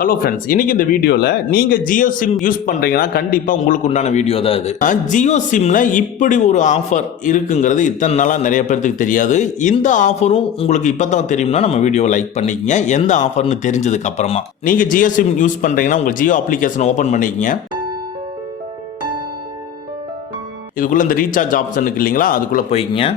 Hello friends, இன்னைக்கு இந்த வீடியோவில் நீங்கள் ஜியோ சிம் யூஸ் பண்ணுறீங்கன்னா கண்டிப்பாக உங்களுக்கு உண்டான வீடியோ தான் இது. ஜியோ சிம்ல இப்படி ஒரு ஆஃபர் இருக்குங்கிறது இத்தனை நாளாக நிறைய பேருக்கு தெரியாது. இந்த ஆஃபரும் உங்களுக்கு இப்போ தான் தெரியும்னா நம்ம வீடியோவை லைக் பண்ணிக்கங்க. எந்த ஆஃபர்னு தெரிஞ்சதுக்கு அப்புறமா நீங்கள் ஜியோ சிம் யூஸ் பண்ணுறீங்கன்னா உங்கள் ஜியோ அப்ளிகேஷனை ஓப்பன் பண்ணிக்கங்க. இதுக்குள்ளே இந்த ரீசார்ஜ் ஆப்ஷன் இருக்கு இல்லைங்களா, அதுக்குள்ளே போய்க்குங்க.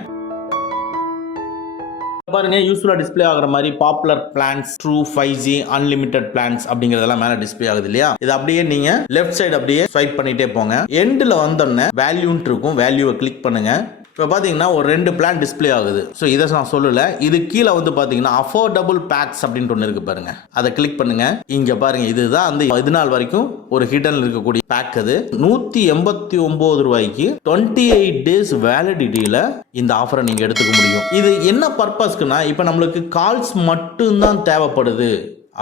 பாருங்க, யூஸ்ஃபுல்லாக டிஸ்பிளே ஆகிற மாதிரி popular plans, true 5G unlimited plans அப்படிங்கிறதெல்லாம் மேலே டிஸ்பிளே ஆகுது இல்லையா. இது அப்படியே நீங்க லெஃப்ட் சைடு அப்படியே ஸ்வைப் பண்ணிட்டே போங்க. எண்டில் வந்தோடனே வேல்யூன்ட்டு இருக்கும், வேல்யூவை கிளிக் பண்ணுங்க. இப்போ பார்த்தீங்கன்னா ஒரு 2 பிளான் டிஸ்பிளே ஆகுது. ஸோ இதை நான் சொல்லலை. இது கீழே வந்து பார்த்தீங்கன்னா அஃபோர்டபுள் பேக்ஸ் அப்படின்ட்டு ஒன்று இருக்கு பாருங்க, அதை கிளிக் பண்ணுங்க. இங்கே பாருங்க, இதுதான் அந்த இது நாள் வரைக்கும் ஒரு ஹிடன் இருக்கக்கூடிய பேக். அது 189 ரூபாய்க்கு 28 டேஸ் வேலிடிட்டியில் இந்த ஆஃபரை நீங்கள் எடுத்துக்க முடியும். இது என்ன பர்பஸ்க்குன்னா, இப்போ நம்மளுக்கு கால்ஸ் மட்டும்தான் தேவைப்படுது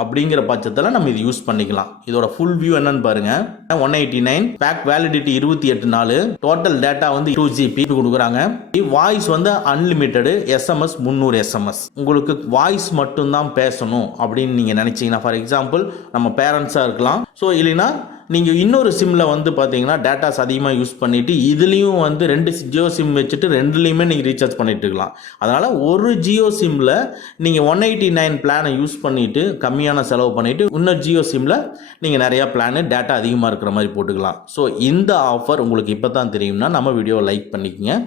அப்படிங்கிற பட்சத்தில் நம்ம இது யூஸ் பண்ணிக்கலாம். இதோட ஃபுல் வியூ என்னன்னு பாருங்க. 189 பேக் வேலிடிட்டி 28 நாள், டோட்டல் டேட்டா வந்து 2GB கொடுக்குறாங்க. வாய்ஸ் வந்து அன்லிமிட்டெடு, SMS 300 SMS. உங்களுக்கு வாய்ஸ் மட்டும்தான் பேசணும் அப்படின்னு நீங்க நினைச்சீங்கன்னா, ஃபார் எக்ஸாம்பிள் நம்ம பேரண்ட்ஸா இருக்கலாம். ஸோ இல்லைன்னா நீங்கள் இன்னொரு சிம்மில் வந்து பார்த்தீங்கன்னா டேட்டாஸ் அதிகமாக யூஸ் பண்ணிவிட்டு இதுலேயும் வந்து 2 ஜியோ சிம் வச்சுட்டு 2லேயுமே நீங்கள் ரீசார்ஜ் பண்ணிட்டு இருக்கலாம். அதனால் ஒரு ஜியோ சிம்மில் நீங்கள் 189 பிளானை யூஸ் பண்ணிவிட்டு கம்மியான செலவு பண்ணிவிட்டு இன்னொரு ஜியோ சிம்மில் நீங்கள் நிறையா பிளானு டேட்டா அதிகமாக இருக்கிற மாதிரி போட்டுக்கலாம். ஸோ இந்த ஆஃபர் உங்களுக்கு இப்போ தான் தெரியும்னா நம்ம வீடியோவை லைக் பண்ணிக்கங்க.